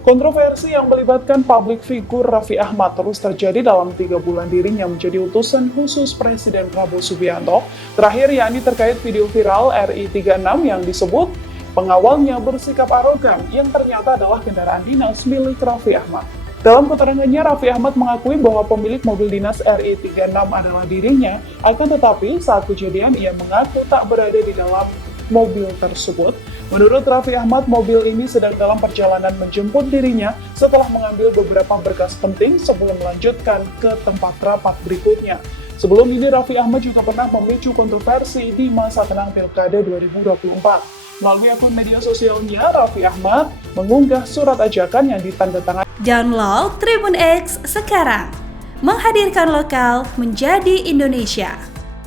Kontroversi yang melibatkan publik figur Raffi Ahmad terus terjadi dalam 3 bulan dirinya menjadi utusan khusus Presiden Prabowo Subianto. Terakhir yakni terkait video viral RI36 yang disebut pengawalnya bersikap arogan yang ternyata adalah kendaraan dinas milik Raffi Ahmad. Dalam keterangannya, Raffi Ahmad mengakui bahwa pemilik mobil dinas RI36 adalah dirinya, akan tetapi saat kejadian ia mengaku tak berada di dalam mobil tersebut. Menurut Raffi Ahmad, mobil ini sedang dalam perjalanan menjemput dirinya setelah mengambil beberapa berkas penting sebelum melanjutkan ke tempat rapat berikutnya. Sebelum ini, Raffi Ahmad juga pernah memicu kontroversi di masa tenang Pilkada 2024. Melalui akun media sosialnya, Raffi Ahmad mengunggah surat ajakan yang ditandatangani. Download Tribun X sekarang, menghadirkan lokal menjadi Indonesia.